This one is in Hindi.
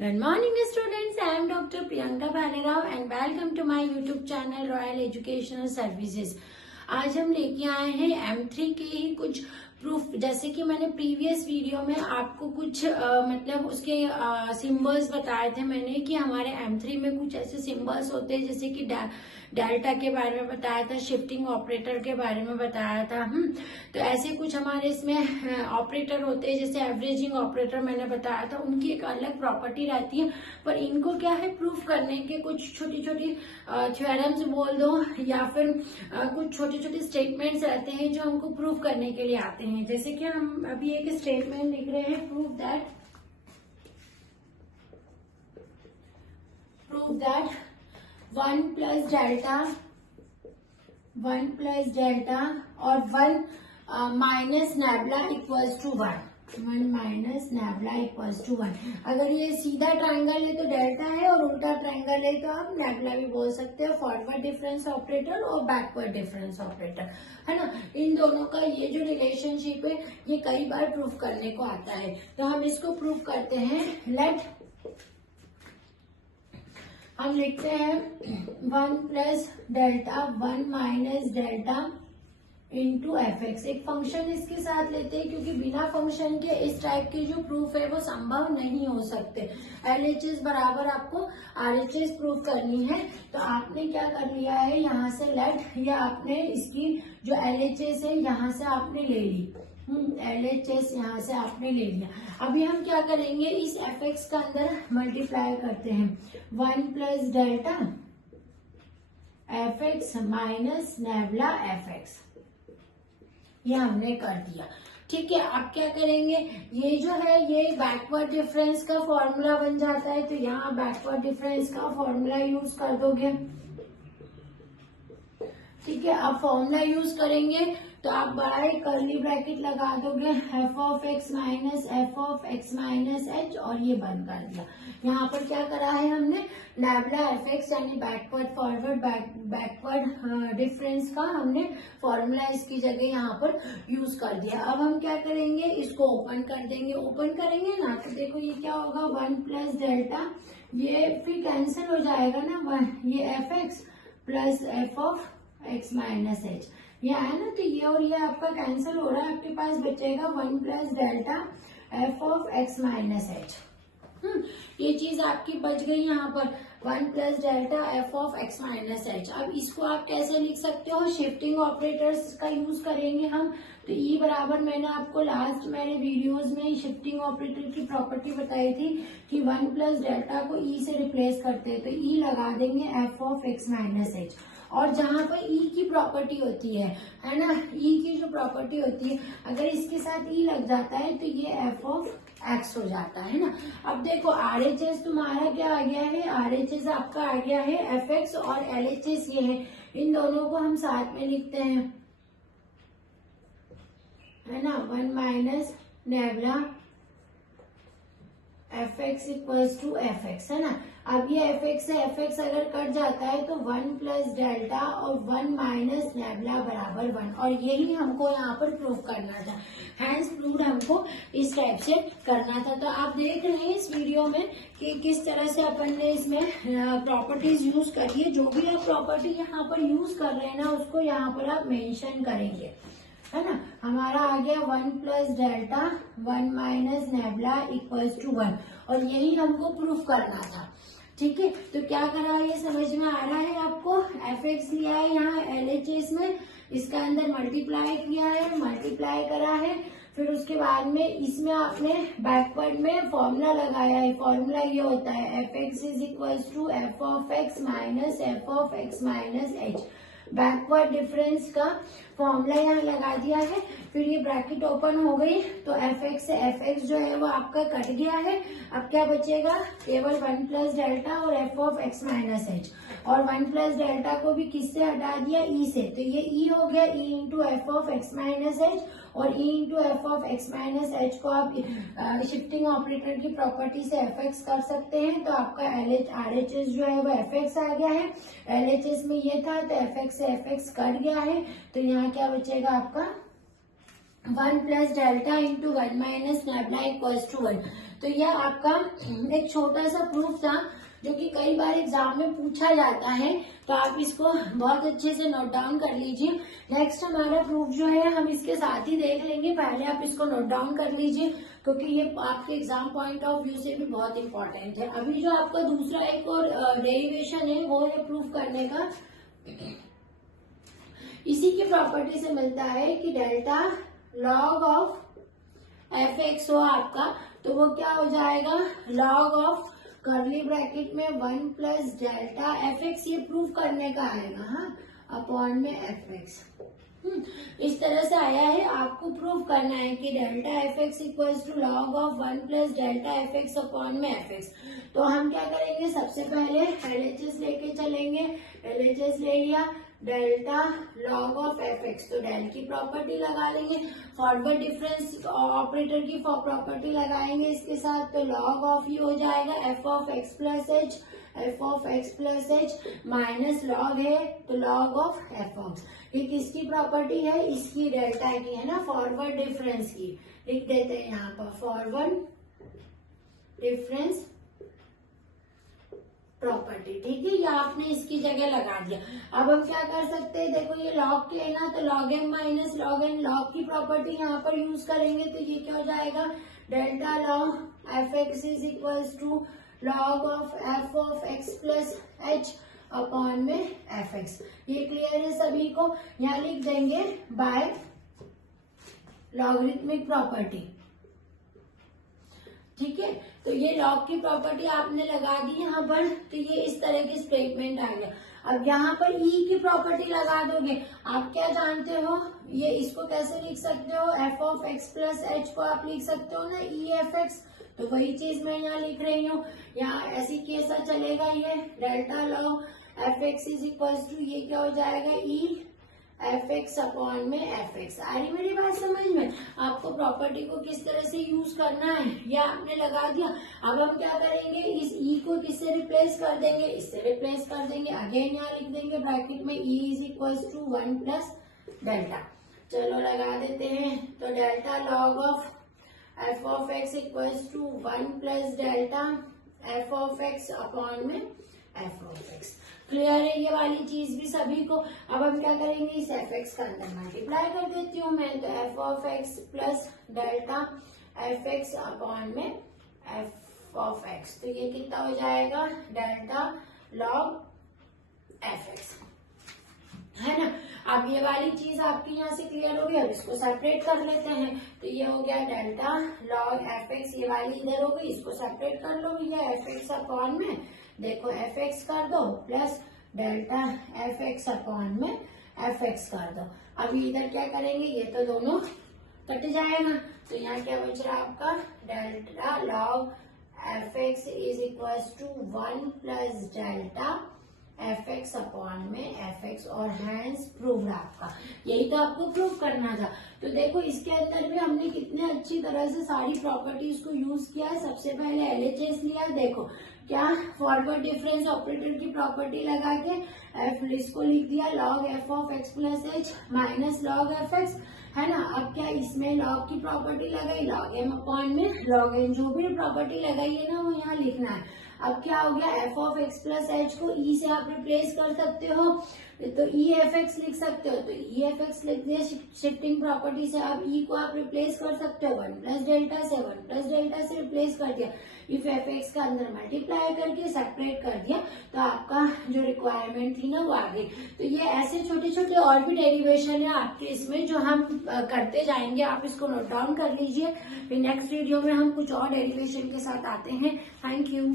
Good morning students, I am Dr. Priyanka Bhalerao and welcome to my YouTube channel Royal Educational Services। आज हम लेके आए हैं M3 के ही कुछ प्रूफ। जैसे कि मैंने प्रीवियस वीडियो में आपको कुछ मतलब उसके सिंबल्स बताए थे मैंने कि हमारे M3 में कुछ ऐसे सिंबल्स होते हैं, जैसे कि डेल्टा के बारे में बताया था, शिफ्टिंग ऑपरेटर के बारे में बताया था। तो ऐसे कुछ हमारे इसमें ऑपरेटर होते हैं, जैसे एवरेजिंग ऑपरेटर मैंने बताया था, उनकी एक अलग प्रॉपर्टी रहती है। पर इनको क्या है, प्रूफ करने के कुछ छोटी छोटी थ्योरम्स बोल दो या फिर कुछ छोटे छोटे स्टेटमेंट्स रहते हैं जो हमको प्रूफ करने के लिए आते हैं। जैसे कि हम अभी एक स्टेटमेंट लिख रहे हैं, प्रूफ दैट 1 प्लस डेल्टा और 1 minus nabla equals to 1। 1 minus nabla equals to 1। अगर ये सीधा ट्राइंगल है तो डेल्टा है, और उल्टा ट्राइंगल है तो आप नैबला भी बोल सकते हो। फॉरवर्ड डिफरेंस ऑपरेटर और बैकवर्ड डिफरेंस ऑपरेटर, है ना। इन दोनों का ये जो रिलेशनशिप है ये कई बार प्रूफ करने को आता है, तो हम इसको प्रूफ करते हैं। हम लिखते हैं 1 plus delta 1 minus delta into F x. एक फंक्शन इसके साथ लेते हैं, क्योंकि बिना फंक्शन के इस टाइप के जो प्रूफ है वो संभव नहीं हो सकते। LHS बराबर आपको RHS प्रूफ करनी है, तो आपने क्या कर लिया है, यहाँ से लेट या आपने इसकी जो LHS है यहाँ से आपने ले ली। LHS यहाँ से आपने ले लिया। अभी हम क्या करेंगे, इस fx का अंदर मल्टीप्लाई करते हैं। 1 plus delta fx minus nabla fx, ये हमने कर दिया। ठीक है, अब क्या करेंगे, ये जो है ये बैकवर्ड डिफरेंस का फॉर्मूला बन जाता है, तो यहाँ बैकवर्ड डिफरेंस का फॉर्मूला यूज कर दोगे। ठीक है, अब फॉर्मूला यूज करेंगे तो आप बड़ा एक कर्ली ब्रैकेट लगा दोगे, f of x minus F of x minus H, और ये बंद कर दिया। यहाँ पर क्या करा है हमने, नैबला fx यानी बैकवर्ड डिफरेंस का हमने फॉर्मूला इसकी जगह यहाँ पर यूज कर दिया। अब हम क्या करेंगे, इसको ओपन कर देंगे। ओपन करेंगे ना तो देखो ये क्या होगा, 1 प्लस डेल्टा, ये फिर कैंसिल हो जाएगा ना, ये fx plus F of x minus H, ये है ना, तो ये और ये आपका कैंसिल हो रहा है। आपके पास बचेगा 1 plus delta F of x minus H. ये चीज आपकी बच गई यहाँ पर, 1 plus delta F of x minus H. अब इसको आप कैसे लिख सकते हो, शिफ्टिंग ऑपरेटर्स का यूज करेंगे हम। तो E बराबर, मैंने आपको मैंने वीडियोस में शिफ्टिंग ऑपरेटर की प्रॉपर्टी बताई थी कि 1 प्लस डेल्टा को E से रिप्लेस करते हैं, तो E लगा देंगे F of x minus H. और जहां पर E की प्रॉपर्टी होती है ना, E की जो प्रॉपर्टी होती है, अगर इसके साथ E लग जाता है तो ये एफ ऑफ x हो जाता है ना। अब देखो RHS तुम्हारा क्या आ गया है, RHS आपका आ गया है fx, और LHS ये है। इन दोनों को हम साथ में लिखते हैं, है ना, 1 minus nabla fx equals to fx, है ना। अब ये fx से fx अगर कट जाता है तो 1 प्लस डेल्टा और 1 माइनस नैबला बराबर 1, और यही हमको यहाँ पर प्रूव करना था। हैंस प्रूव्ड हमको इस टाइप से करना था। तो आप देख रहे हैं इस वीडियो में कि किस तरह से अपन ने इसमें प्रॉपर्टीज यूज करी है। जो भी आप प्रॉपर्टी यहाँ पर यूज कर रहे हैं ना, उसको यहाँ पर आप मेंशन करेंगे, है ना। हमारा आ गया 1 plus delta 1 minus nabla equals to 1, और यही हमको प्रूफ करना था। ठीक है, तो क्या करा है, ये समझ में आ रहा है आपको। fx लिया है यहाँ LHS में, इसका अंदर मल्टीप्लाई किया है, मल्टीप्लाई करा है, फिर उसके बाद में इसमें आपने बैकवर्ड में फॉर्मूला लगाया है। फॉर्मूला ये होता है fx is equals to F of x minus F of x minus H. Backward difference का फॉर्मूला यहाँ लगा दिया है, फिर ये ब्रैकेट ओपन हो गई, तो fx से fx जो है वो आपका कट गया है। अब क्या बचेगा, केवल 1 प्लस डेल्टा और F of x minus H, और 1 प्लस डेल्टा को भी किससे हटा दिया, E से, तो ये E हो गया, E into F of x minus H, और E into F of x minus H को आप शिफ्टिंग ऑपरेटर की प्रॉपर्टी से fx कर सकते हैं, तो आपका RHS जो है वो fx आ गया है। LHS में ये था तो fx से fx कट गया है, तो यहाँ क्या बचेगा आपका 1 plus delta into 1 minus lambda equals to 1। तो यह आपका एक छोटा सा प्रूफ था जो कि कई बार एग्जाम में पूछा जाता है, तो आप इसको बहुत अच्छे से नोट डाउन कर लीजिए। नेक्स्ट हमारा प्रूफ जो है हम इसके साथ ही देख लेंगे, पहले आप इसको नोट डाउन कर लीजिए क्योंकि ये आपके एग्जाम पॉइंट ऑफ व्यू से भी बहुत इंपॉर्टेंट है। अभी जो आपका दूसरा एक और डेरिवेशन है वो है प्रूफ करने का, इसी की प्रॉपर्टी से मिलता है कि delta log of F x हो आपका, तो वो क्या हो जाएगा, लॉग ऑफ कर्ली ब्रैकेट में 1 प्लस डेल्टा एफ एक्स, ये प्रूफ करने का आएगा, हाँ, अपॉन में एफ एक्स। इस तरह से आया है, आपको प्रूफ करना है कि delta F X equals to log of 1 plus delta F X upon में एफ एक्स। तो हम क्या करेंगे, सबसे पहले एलएचएस लेके चलेंगे, एलएचएस ले लिया, delta log of F X, तो डेल की प्रॉपर्टी लगा लेंगे, फॉरवर्ड डिफरेंस ऑपरेटर की प्रॉपर्टी लगाएंगे इसके साथ, तो लॉग ऑफ ही हो जाएगा F of X plus H, F of X plus H minus log है तो लॉग ऑफ एफ ऑफ। ये किसकी प्रॉपर्टी है, इसकी डेल्टा की है ना, फॉरवर्ड डिफरेंस की, लिख देते हैं यहाँ पर फॉरवर्ड डिफरेंस प्रॉपर्टी, ठीक है, ये आपने इसकी जगह लगा दिया। अब हम क्या कर सकते हैं, देखो ये लॉग के है ना, तो log M minus log N, log की प्रॉपर्टी यहाँ पर यूज करेंगे, तो ये क्या हो जाएगा, delta log F X is equals to log of F of X plus H upon में एफ एक्स। ये क्लियर है सभी को, यहाँ लिख देंगे बाय लॉगरिथमिक प्रॉपर्टी, ठीक है। तो ये लॉग की प्रॉपर्टी आपने लगा दी यहाँ पर, तो ये इस तरह की स्टेटमेंट आ गया। अब यहाँ पर ई की प्रॉपर्टी लगा दोगे, आप क्या जानते हो, ये इसको कैसे लिख सकते हो, F of X plus H को आप लिख सकते हो ना ई एफ एक्स, तो वही चीज मैं यहाँ लिख रही हूँ। यहाँ ऐसी कैसा चलेगा, ये delta log F X is equals to, ये क्या हो जाएगा, ई एफ एक्स अपॉन में एफ एक्स। आ रही मेरी बात समझ में, आपको प्रॉपर्टी को किस तरह से यूज करना है ये आपने लगा दिया। अब हम क्या करेंगे, इस ई को किससे रिप्लेस कर देंगे, इससे रिप्लेस कर देंगे, अगेन यहाँ लिख देंगे ब्रैकेट में E is equals to 1 plus delta. चलो लगा देते हैं, तो delta log of F of X equals to 1 plus delta F of X upon में एफ ऑफ एक्स। क्लियर है ये वाली चीज भी सभी को। अब हम क्या करेंगे, इस एफ एक्स का अंदर मल्टीप्लाई कर देती हूँ मैं, तो F of X plus delta F X upon में एफ ऑफ एक्स, तो ये कितना हो जाएगा, डेल्टा लॉग एफ एक्स, है ना। अब ये वाली चीज आपकी यहाँ से क्लियर होगी। अब इसको सेपरेट कर लेते हैं, तो ये हो गया डेल्टा लॉग एफ एक्स, ये वाली इधर हो गई, इसको सेपरेट कर लो भैया, एफ एक्स अपॉन में देखो एफ एक्स कर दो plus delta F X upon में एफ एक्स कर दो। अभी इधर क्या करेंगे, ये तो दोनों कट जाएगा, तो यहाँ क्या बच रहा है आपका, delta log F X is equal to 1 plus delta F X upon में एफ एक्स, और हैंस प्रूव्ड आपका। यही तो आपको प्रूव करना था। तो देखो इसके अंदर भी हमने कितने अच्छी तरह से सारी प्रॉपर्टीज को यूज किया है। सबसे पहले एलएचएस लिया, देखो क्या फॉरवर्ड डिफरेंस ऑपरेटर की प्रॉपर्टी लगा के एफ इसको लिख दिया log F of X plus H minus log F x, है ना। अब क्या इसमें लॉग की प्रॉपर्टी लगाई, लॉग एम अपॉन में लॉग एन, जो भी प्रॉपर्टी लगाई है ना वो यहाँ लिखना है। अब क्या हो गया, F of X plus H को ई से आप रिप्लेस कर सकते हो, तो ई एफ एक्स लिख सकते हो, तो ई एफ एक्स लिख दिया शिफ्टिंग प्रॉपर्टी से। अब ई को आप रिप्लेस कर सकते हो 1 प्लस डेल्टा से, 1 प्लस डेल्टा से रिप्लेस कर दिया, इफ एफ एक्स का अंदर मल्टीप्लाई करके सेपरेट कर दिया, तो आपका जो रिक्वायरमेंट थी ना वो आ गई। तो ये ऐसे छोटे छोटे और भी डेरिवेशन है आपके इसमें जो हम करते जाएंगे, आप इसको नोट डाउन कर लीजिए। फिर नेक्स्ट वीडियो में हम कुछ और डेरिवेशन के साथ आते हैं। Thank you.